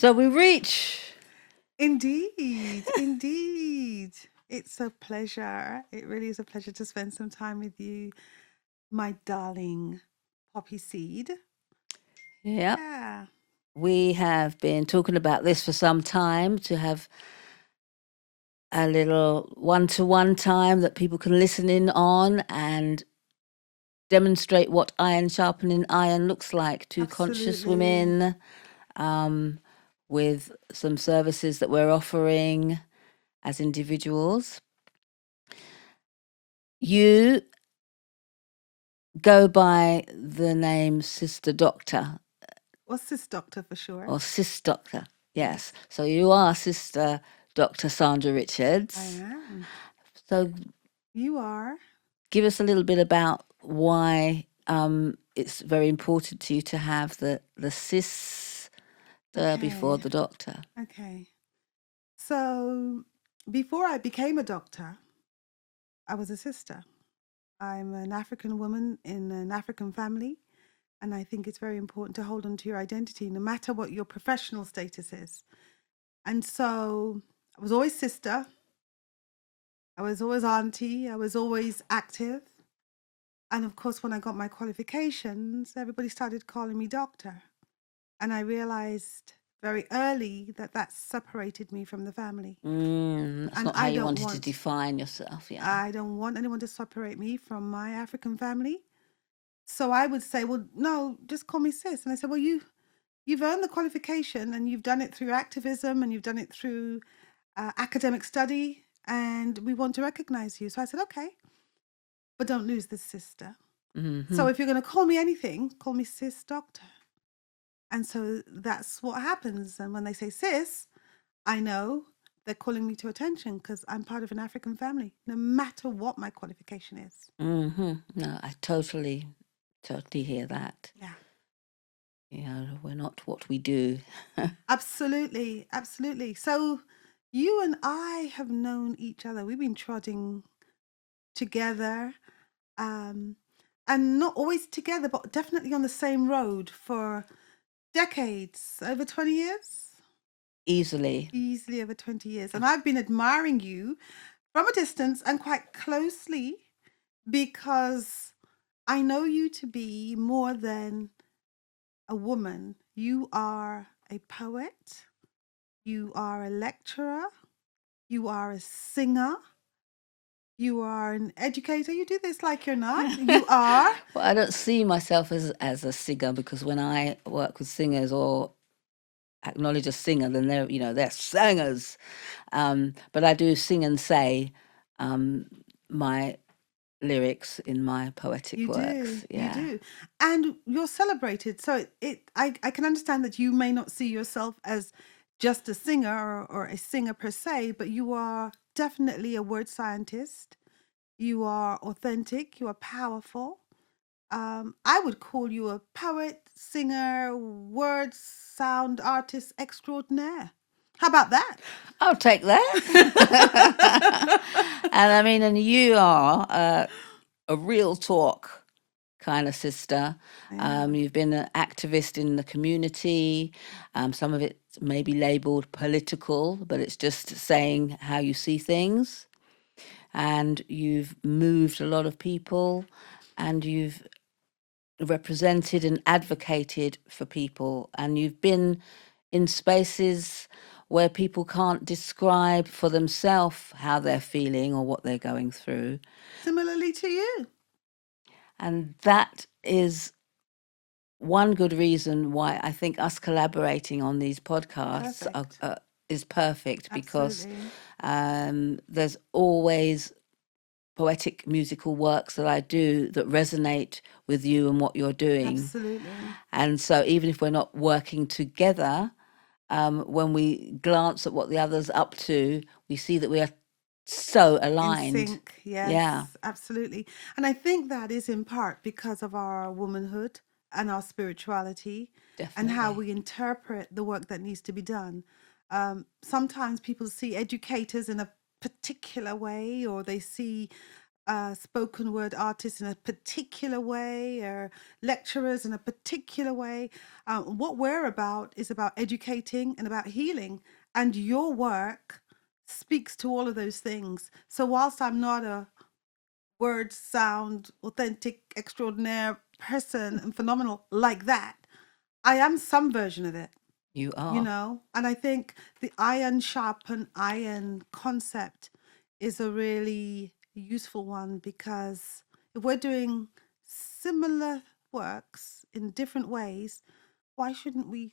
So we reach. Indeed, indeed. It's a pleasure. It really is a pleasure to spend some time with you, my darling poppy seed. Yeah. Yeah, We have been talking about this for some time to have a little one-to-one time that people can listen in on and demonstrate what iron sharpening iron looks like to conscious absolutely. women, um, with some services that we're offering as individuals. You go by the name Sister Doctor What's this doctor for sure? or Sis Doctor. Yes, Yes. So you are Sister Dr. Sandra I Richards. am. So You are. give us a little bit about why it's very important to you to have the Sister before Okay, the Doctor. okay. So before I became a doctor, I was a sister. I'm an African woman in an African family. And I think it's very important to hold on to your identity, no matter what your professional status is. And so I was always sister. I was always auntie. I was always active. And of course, when I got my qualifications, everybody started calling me doctor. And I realized very early that that separated me from the family. That's And not how you wanted to define yourself, yeah. I don't want anyone to separate me from my African family. So I would say, well, no, just call me sis. And I said, well, you've earned the qualification and you've done it through activism and you've done it through academic study, and we want to recognize you. So I said, okay, but don't lose this sister. Mm-hmm. So if you're going to call me anything, call me sis doctor. And so that's what happens. And when they say sis, I know they're calling me to attention because I'm part of an African family, no matter what my qualification is. Mm-hmm. No, I totally hear that. Yeah, You know, we're not what we do. absolutely. Absolutely. So you and I have known each other. We've been trotting together, um, and not always together, but definitely on the same road for decades, over 20 years, Easily. easily over 20 years. And I've been admiring you from a distance and quite closely because I know you to be more than a woman. You are a poet, you are a lecturer, you are a singer. You are an educator. You do this like you're not. You are. Well, I don't see myself as a singer because when I work with singers or acknowledge a singer, then they're singers. But I do sing and say my lyrics in my poetic You do, works. you Yeah. do. And you're celebrated. So I can understand that you may not see yourself as just a singer or a singer per se, but you are definitely a word scientist. You are authentic, you are powerful. I would call you a poet, singer, word sound artist extraordinaire. How about that? I'll take that. And I mean, and you are a real talk kind of sister. I am. You've been an activist in the community. Some of it may be labeled political, but it's just saying how you see things. And you've moved a lot of people, and you've represented and advocated for people, and you've been in spaces where people can't describe for themselves how they're feeling or what they're going through. Similarly to you. And that is one good reason why I think us collaborating on these podcasts Perfect. is perfect, because Absolutely. there's always poetic musical works that I do that resonate with you and what you're doing. Absolutely. And so even if we're not working together, when we glance at what the other's up to, we see that we are so In aligned. sync. Yes, Yeah, absolutely. And I think that is in part because of our womanhood and our spirituality and how definitely. we interpret the work that needs to be done. Sometimes people see educators in a particular way, or they see spoken word artists in a particular way or lecturers in a particular way. What we're about is about educating and about healing. And your work speaks to all of those things. So, whilst I'm not a word, sound, authentic, extraordinaire person and phenomenal like that, I am some version of it, You you are. know? And I think the iron sharpen iron concept is a really useful one, because if we're doing similar works in different ways, why shouldn't we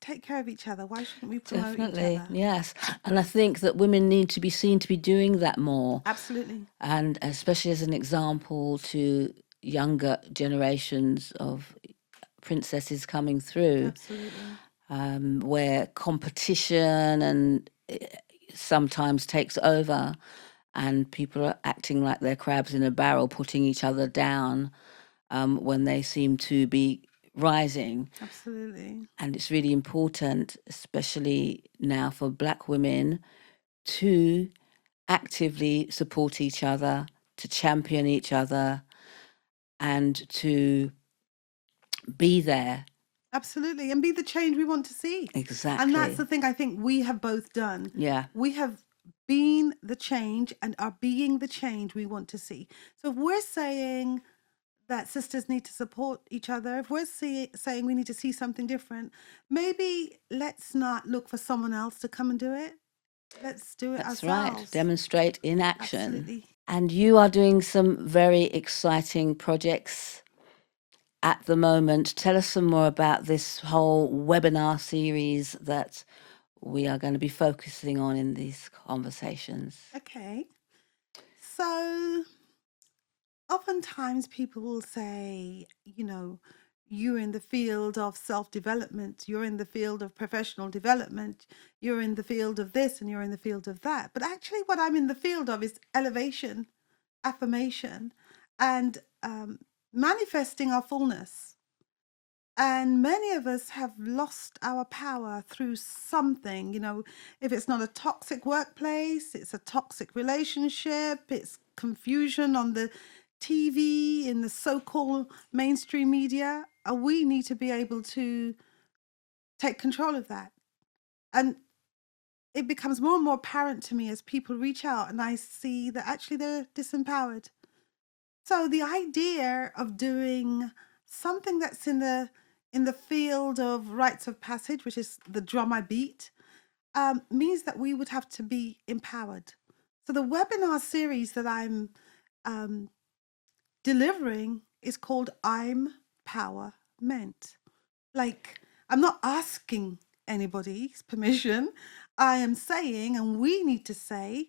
take care of each other? Why shouldn't we promote each Definitely, other? yes. And I think that women need to be seen to be doing that more. Absolutely. And especially as an example to younger generations of princesses coming through, Absolutely. where competition and sometimes takes over, and people are acting like they're crabs in a barrel, putting each other down when they seem to be rising. Absolutely. And it's really important, especially now for Black women, to actively support each other, to champion each other, and to be there. Absolutely. And be the change we want to see. And that's Exactly. the thing I think we have both done. Yeah, We have been the change and are being the change we want to see. So if we're saying that sisters need to support each other, if we're saying we need to see something different, maybe let's not look for someone else to come and do it. Let's do it that's right. ourselves. Demonstrate in action. Absolutely. And you are doing some very exciting projects at the moment. Tell us some more about this whole webinar series that we are going to be focusing on in these conversations. Okay. So oftentimes people will say, you're in the field of self development, you're in the field of professional development, you're in the field of this, and you're in the field of that. But actually, what I'm in the field of is elevation, affirmation, and manifesting our fullness. And many of us have lost our power through something, if it's not a toxic workplace, it's a toxic relationship, it's confusion on the TV, in the so called mainstream media. We need to be able to take control of that. And it becomes more and more apparent to me as people reach out and I see that actually they're disempowered. So the idea of doing something that's in the field of rites of passage, which is the drum I beat, means that we would have to be empowered. So the webinar series that I'm um, delivering is called I'm Power Meant. Like, I'm not asking anybody's permission. I am saying, and we need to say,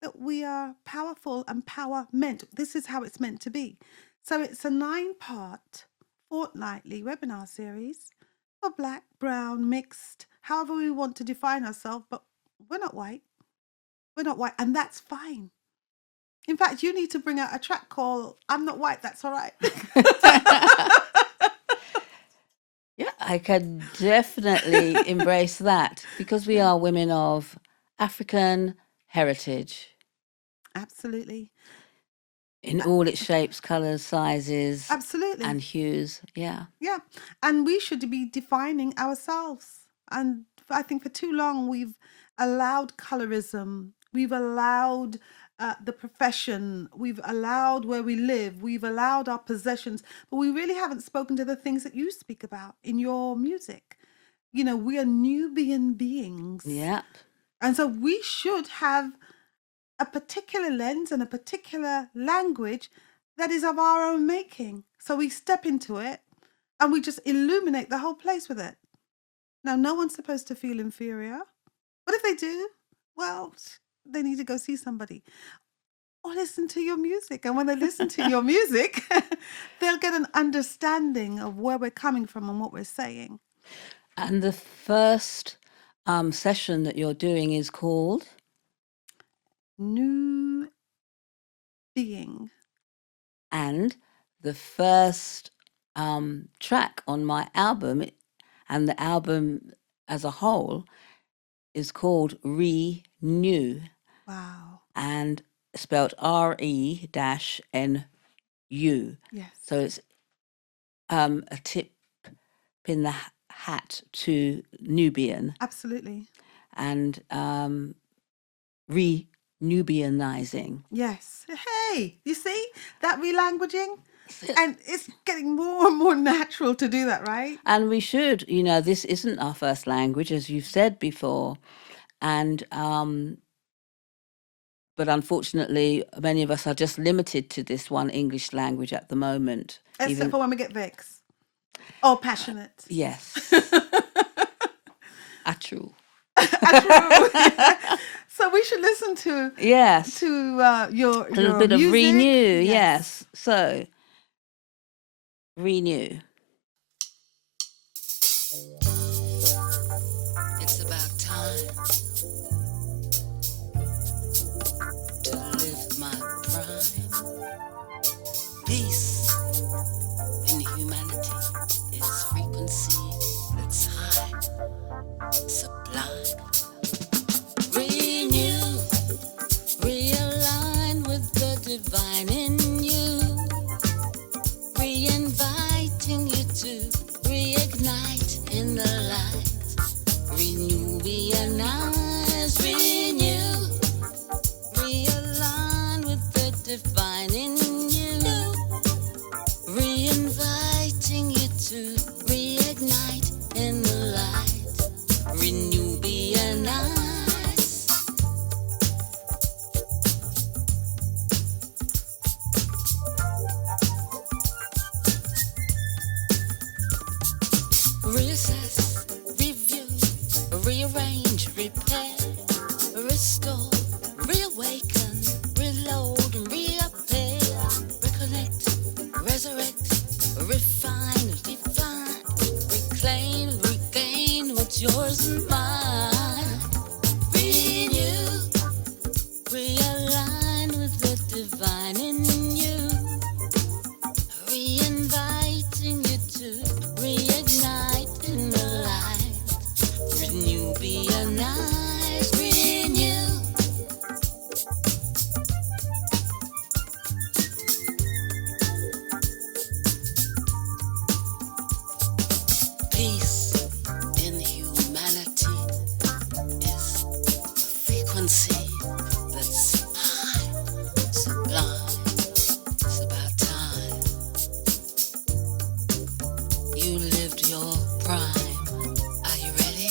that we are powerful and power meant. This is how it's meant to be. So it's a 9-part fortnightly webinar series for black, brown, mixed, however we want to define ourselves, but we're not white. We're not white, and that's fine. In fact, you need to bring out a track called I'm Not White, That's All Right. Yeah, I can definitely embrace that because we are women of African heritage Absolutely. in all its shapes, colours, sizes, Absolutely. and hues. Yeah. Yeah. And we should be defining ourselves. And I think for too long we've allowed colorism, we've allowed the profession, we've allowed where we live, we've allowed our possessions, but we really haven't spoken to the things that you speak about in your music. We are Nubian beings. Yep. And so we should have a particular lens and a particular language that is of our own making. So we step into it and we just illuminate the whole place with it. Now, no one's supposed to feel inferior, but if they do, well, they need to go see somebody or listen to your music. And when they listen to your music, they'll get an understanding of where we're coming from and what we're saying. And the first session that you're doing is called New being. and the first track on my album and the album as a whole is called Renew. Wow. And spelled RE-NU. Yes. So it's a tip in the hat to Nubian Absolutely. and re-Nubianizing. Yes. Hey, you see that relanguaging? And it's getting more and more natural to do that, right? And we should, this isn't our first language, as you've said before. And but unfortunately, many of us are just limited to this one English language at the moment. Except for when we get vexed or passionate. Yes, true. True. So we should listen to Yes, your a little bit of music. renew. Yes. Yes, so renew. It's about time to live my prime. Peace in humanity is frequency that's high, sublime. Renew, realign with the divine in you, re-inviting you to reignite in the light. Renew, realize, renew, realign with the divine in you, re-inviting you to reignite in the light. Renew, realize. Reassess, review, rearrange, repair, restore, reawaken, reload, reappear, reconnect, resurrect, refine, define, reclaim, regain what's yours and mine. Renew, realign with the divine in you, re-inviting you to reignite in the light. Renew, be a nice renew. Peace in humanity is a frequency that's high, sublime. It's about time you lived your prime. Are you ready?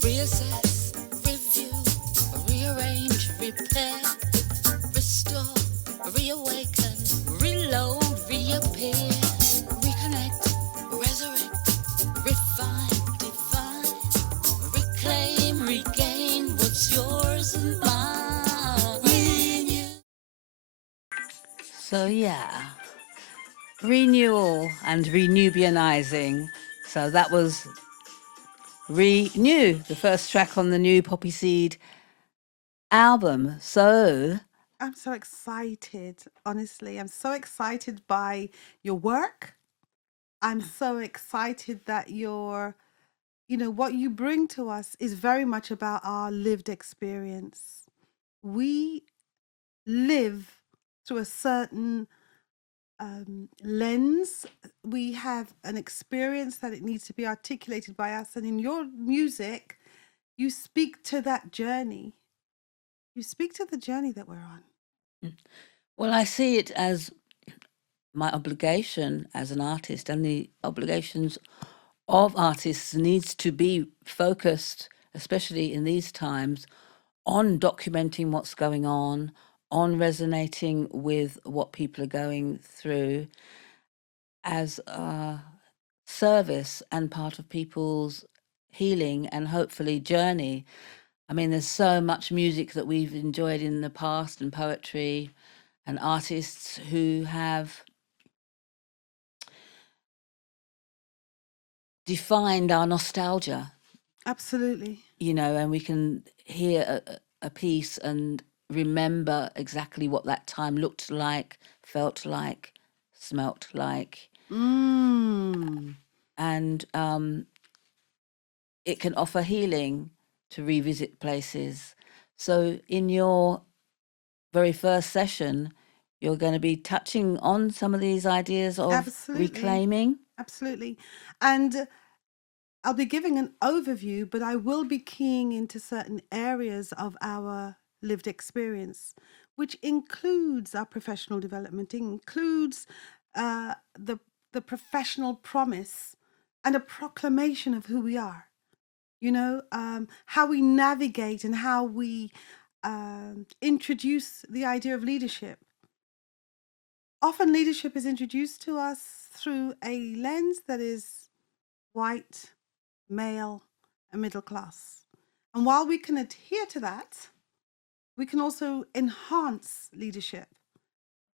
Reassess, review, rearrange, repair, restore, reawaken, reload, reappear, reconnect, resurrect, refine, define, reclaim, regain what's yours and mine. Renew. So yeah, renewal and renubianizing. So that was Renew, the first track on the new Poppy Seed album. So I'm so excited, honestly. I'm so excited by your work. I'm so excited that what you bring to us is very much about our lived experience. We live through a certain lens. We have an experience that it needs to be articulated by us. And in your music, you speak to that journey. You speak to the journey that we're on. well, I see it as my obligation as an artist, and the obligations of artists needs to be focused, especially in these times, on documenting what's going on resonating with what people are going through as a service and part of people's healing and hopefully journey. I mean, there's so much music that we've enjoyed in the past and poetry and artists who have defined our nostalgia, Absolutely. and we can hear a piece and remember exactly what that time looked like, felt like, smelt like. Mm. And it can offer healing to revisit places. So in your very first session, you're going to be touching on some of these ideas of Absolutely. reclaiming. Absolutely. And I'll be giving an overview, but I will be keying into certain areas of our lived experience, which includes our professional development, includes the professional promise and a proclamation of who we are. You know, how we navigate and how we introduce the idea of leadership. Often, leadership is introduced to us through a lens that is white, male, and middle class. And while we can adhere to that, we can also enhance leadership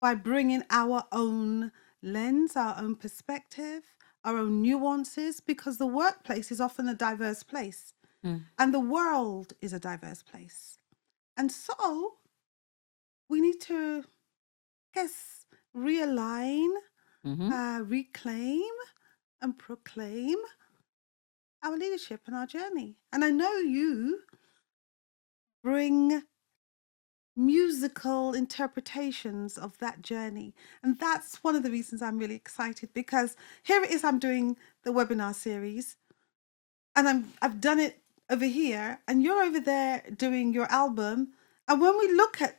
by bringing our own lens, our own perspective, our own nuances, because the workplace is often a diverse place Mm. and the world is a diverse place. And so we need to, I guess, realign, Mm-hmm. reclaim, and proclaim our leadership and our journey. And I know you bring musical interpretations of that journey. And that's one of the reasons I'm really excited, because here it is, I'm doing the webinar series and I've done it over here and you're over there doing your album. And when we look at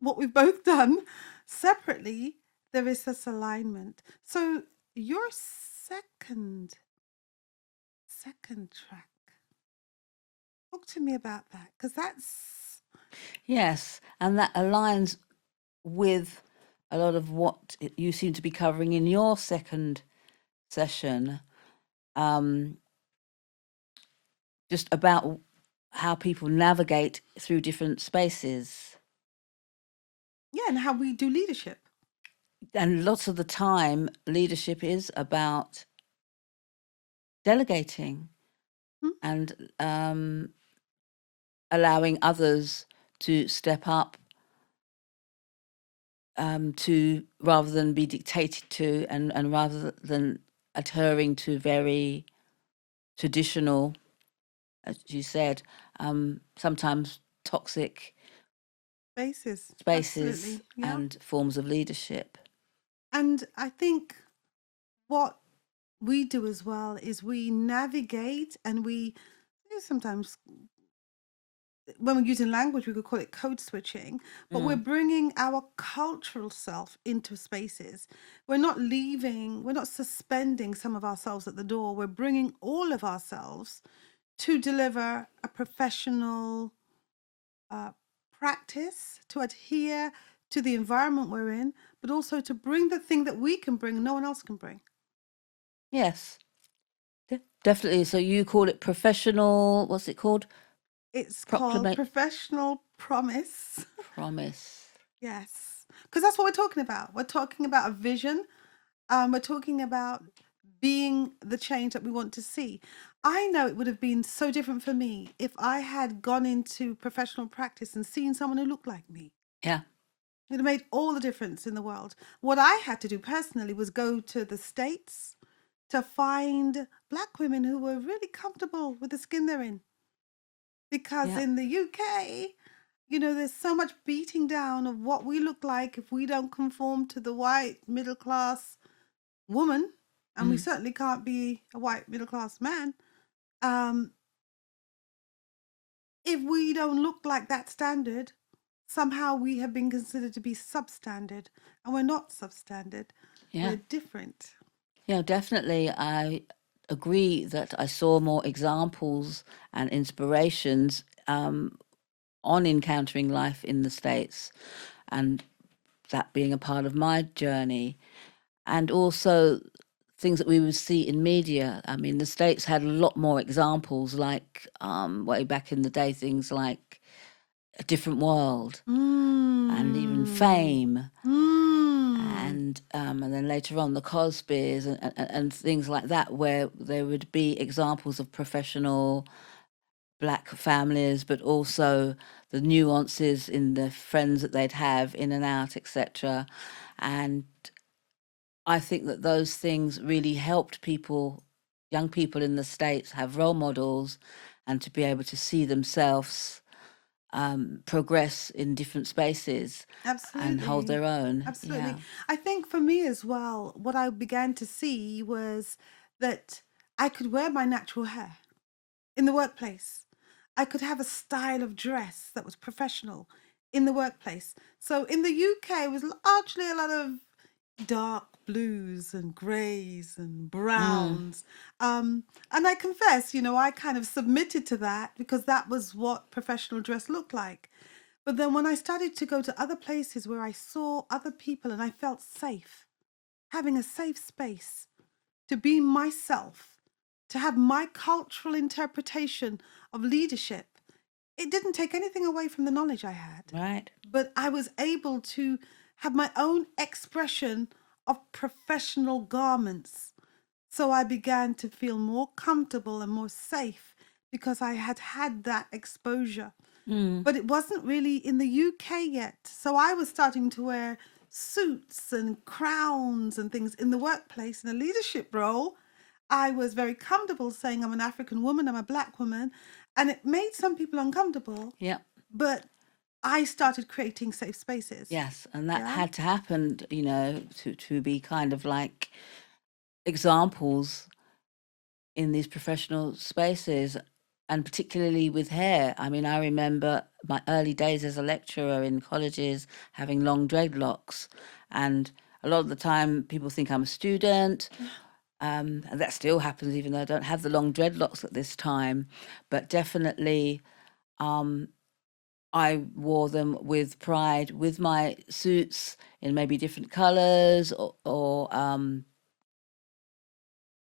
what we've both done separately, there is this alignment. So your second track, talk to me about that, because that's Yes, and that aligns with a lot of what you seem to be covering in your second session, um, just about how people navigate through different spaces. yeah, and how we do leadership. And lots of the time, leadership is about delegating Hmm? and allowing others to step up, to rather than be dictated to, and rather than adhering to very traditional, as you said, sometimes toxic Basis, spaces absolutely, yeah. and forms of leadership. And I think what we do as well is we navigate and we sometimes, when we're using language, we could call it code switching, but we're Mm. bringing our cultural self into spaces. We're not suspending some of ourselves at the door. We're bringing all of ourselves to deliver a professional uh, practice, to adhere to the environment we're in, but also to bring the thing that we can bring, no one else can bring. Yes, definitely. So you call it professional, what's it called? It's called Proclamate professional promise. promise. Yes, because that's what we're talking about. We're talking about a vision. We're talking about being the change that we want to see. I know it would have been so different for me if I had gone into professional practice and seen someone who looked like me. Yeah. It would have made all the difference in the world. What I had to do personally was go to the States to find Black women who were really comfortable with the skin they're in. Because Yeah. in the UK, you know, there's so much beating down of what we look like if we don't conform to the white middle class woman, and we Mm. certainly can't be a white middle class man. Um, if we don't look like that standard, somehow we have been considered to be substandard, and we're not substandard. Yeah. We're different. Yeah, definitely. I agree that I saw more examples and inspirations on encountering life in the States, and that being a part of my journey. And also things that we would see in media. I mean, the States had a lot more examples, like way back in the day, things like A Different World and even Mm. Fame. Mm. And then later on the Cosbys and things like that, where there would be examples of professional black families, but also the nuances in the friends that they'd have in and out, etc. And I think that those things really helped people, young people in the States, have role models and to be able to see themselves progress in different spaces and hold Absolutely. their own. Absolutely. Yeah. I think for me as well, what I began to see was that I could wear my natural hair in the workplace. I could have a style of dress that was professional in the workplace. So in the UK, it was largely a lot of dark blues and grays and Mm, browns. And I confess, I kind of submitted to that because that was what professional dress looked like. But then when I started to go to other places where I saw other people and I felt safe, having a safe space to be myself, to have my cultural interpretation of leadership, it didn't take anything away from the knowledge I had, right. but I was able to have my own expression of professional garments. So I began to feel more comfortable and more safe because I had had that exposure. Mm, But it wasn't really in the UK yet. So I was starting to wear suits and crowns and things in the workplace in a leadership role. I was very comfortable saying I'm an African woman, I'm a black woman, and it made some people uncomfortable, yeah. but I started creating safe spaces. Yes. And that Yeah. had to happen, to be kind of like examples in these professional spaces, and particularly with hair. I mean, I remember my early days as a lecturer in colleges having long dreadlocks, and a lot of the time people think I'm a student. And that still happens, even though I don't have the long dreadlocks at this time. But definitely, um, I wore them with pride with my suits in maybe different colors, or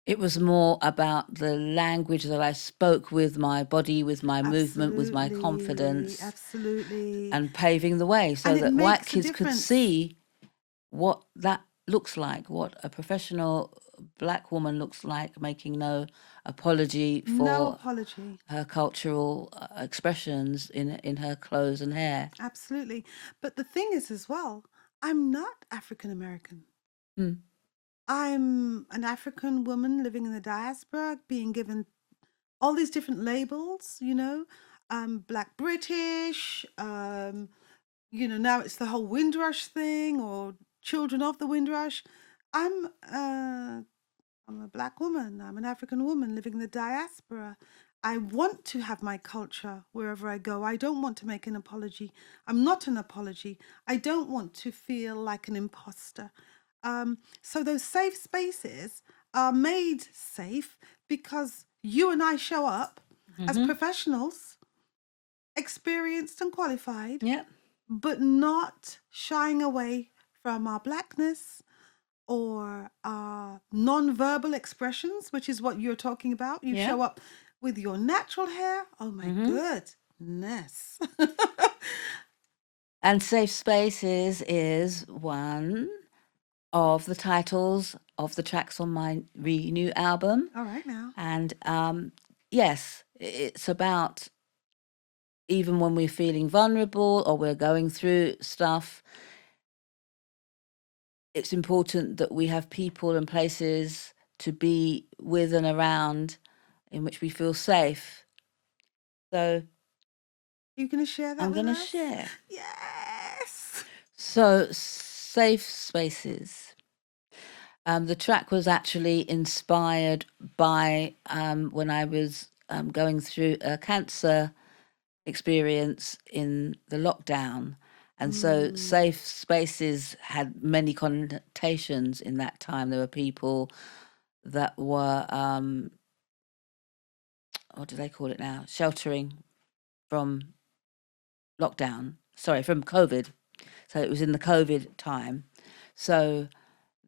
it was more about the language that I spoke with my body, with my movement, with my Absolutely. confidence, Absolutely. and paving the way And so it that white makes a kids could difference. see what that looks like, what a professional black woman looks like, making no apology No for apology. her cultural expressions in her clothes and hair. Absolutely. But the thing is, as well, I'm not African American. Mm. I'm an African woman living in the diaspora, being given all these different labels, Black British, now it's the whole Windrush thing or children of the Windrush. I'm uh, I'm a black woman. I'm an African woman living in the diaspora. I want to have my culture wherever I go. I don't want to make an apology. I'm not an apology. I don't want to feel like an imposter. So those safe spaces are made safe because you and I show up as Mm-hmm. professionals, experienced and qualified, Yeah. but not shying away from our blackness or non-verbal expressions, which is what you're talking about. You Yeah. show up with your natural hair. Oh my Mm-hmm. goodness. And Safe Spaces is one of the titles of the tracks on my Renew album. All right now. And yes, it's about even when we're feeling vulnerable or we're going through stuff, it's important that we have people and places to be with and around in which we feel safe. So You going to share that I'm with going to us? share. Yes. So, Safe Spaces. The track was actually inspired by when I was going through a cancer experience in the lockdown. And so Mm. safe spaces had many connotations in that time. There were people that were, what do they call it now? Sheltering from lockdown, sorry, from COVID. So it was in the COVID time. So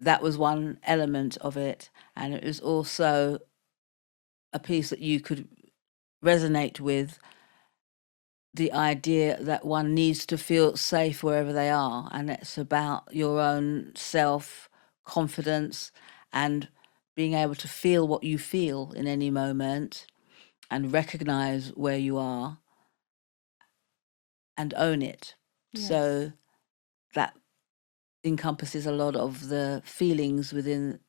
that was one element of it. And it was also a piece that you could resonate with, the idea that one needs to feel safe wherever they are, and it's about your own self confidence and being able to feel what you feel in any moment and recognize where you are and own it. Yes. So that encompasses a lot of the feelings within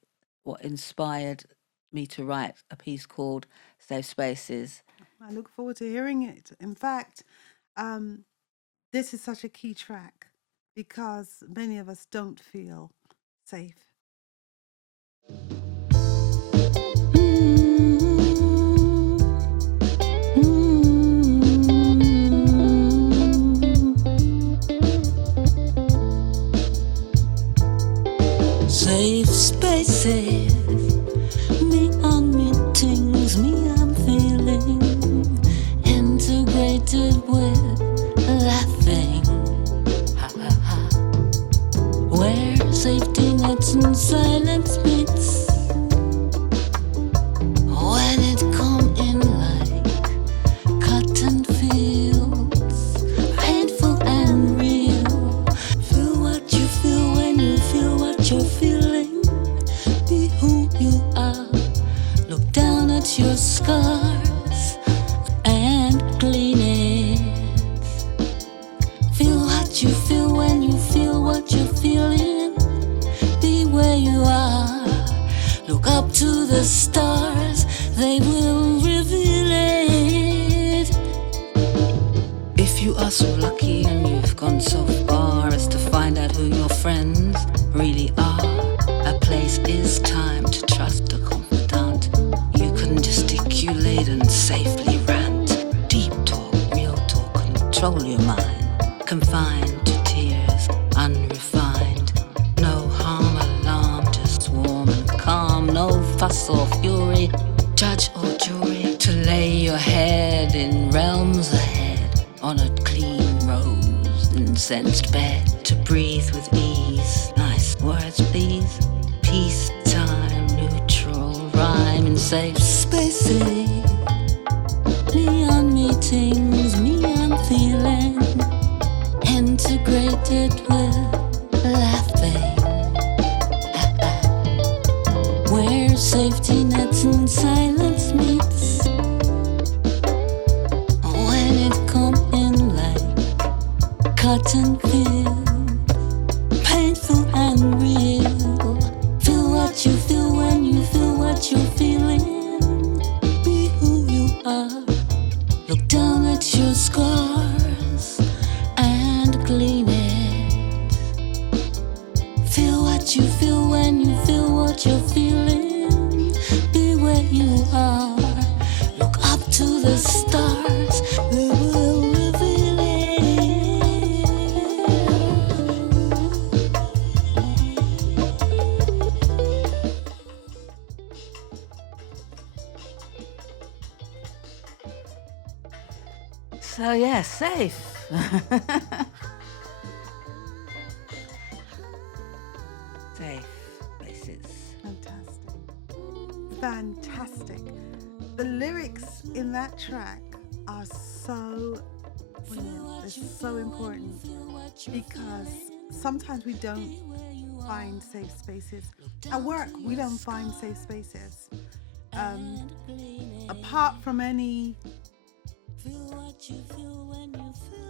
what inspired me to write a piece called Safe Spaces. I look forward to hearing it. In fact, Um, this is such a key track because many of us don't feel safe. Safe spaces, me on meetings, me I'm feeling integrated with laughing. Ha ha ha. Where safety nets and silence meets. When it come in like cotton fields, painful and real. Feel what you feel when you feel what you're feeling. Be who you are. Look down at your scars and clean it. Feel what you feel when you feel what you're feeling. Be where you are. Look up to the stars, they will reveal it. If you are so lucky and you've gone so far as to find out who your friends really are, a place is time to trust a confidant. You can gesticulate and safely rant. Deep talk, real talk, control your mind. Confined to tears, unrefined. No harm, alarm, just warm and calm. No fuss or fury, judge or jury. To lay your head in realms ahead on a clean rose incensed bed. To breathe with ease. Nice words, please. Peace, time, neutral rhyme in safe spaces. Neon meetings, me I'm feeling integrated with laughing. Where safety nets and silence meets. When it come in like cotton field, painful and real. Feel what you feel when you feel what you're feeling. Be who you are. Look down at your scars and clean it. Feel what you feel when you feel what you're feeling. Be where you are. Look up to the stars, they will reveal it. So yeah, safe. Safe places. Fantastic. Fantastic. The lyrics in that track are so brilliant. They're so important because sometimes we don't find safe spaces. At work, we don't find safe spaces. Apart from any,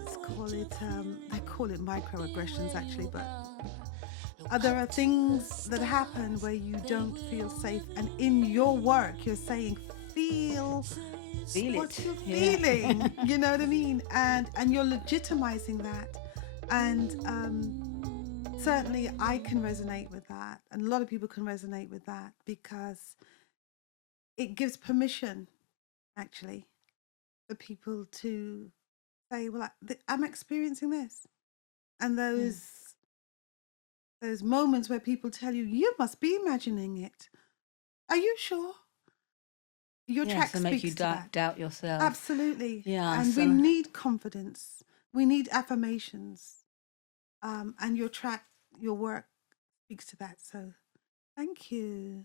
let's call it, they call it microaggressions actually, but there are things that happen where you don't feel safe, and in your work, you're saying, feel what it. you're feeling. You know what I mean? And you're legitimizing that, and certainly I can resonate with that, and a lot of people can resonate with that because it gives permission, actually, for people to say, "Well, I'm experiencing this," and those moments where people tell you, "You must be imagining it. Are you sure?" Your track So make you speaks to that. doubt yourself. Absolutely. Yeah, And we need confidence. We need affirmations. And your track, your work speaks to that. So thank you.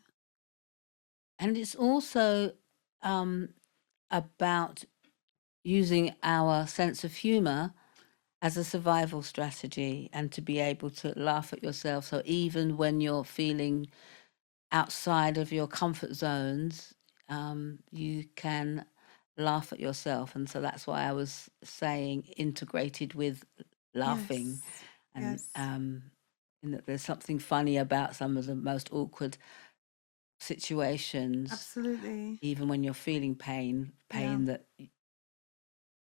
and it's also about using our sense of humor as a survival strategy and to be able to laugh at yourself. So even when you're feeling outside of your comfort zones, you can laugh at yourself. And so that's why I was saying integrated with laughing. Yes. And Yes. in that there's something funny about some of the most awkward situations, Absolutely. even when you're feeling pain Yeah. that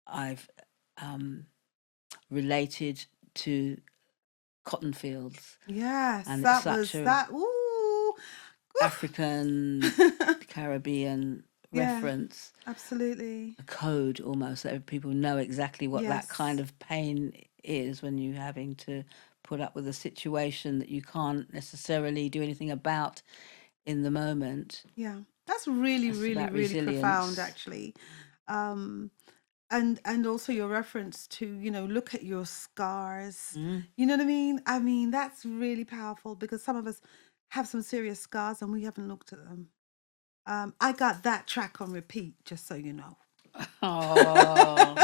I've related to cotton fields, Yes, and it's that was such a that. Ooh. African, Caribbean Yeah, reference, absolutely. a code almost, that people know exactly what that kind Yes. of pain is when you're having to put up with a situation that you can't necessarily do anything about in the moment. Yeah. That's really, It's really, about really profound, resilience. actually. Um, and also your reference to, look at your scars. Mm. You know what I mean? I mean, that's really powerful because some of us have some serious scars and we haven't looked at them. I got that track on repeat, just so you know. Oh.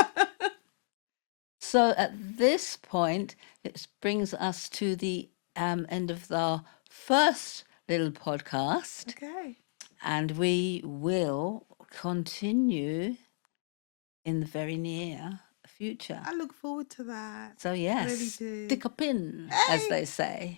So at this point, it brings us to the end of the first little podcast, Okay. and we will continue in the very near future. I look forward to that. So I really yes, do. stick a pin, as Hey! they say.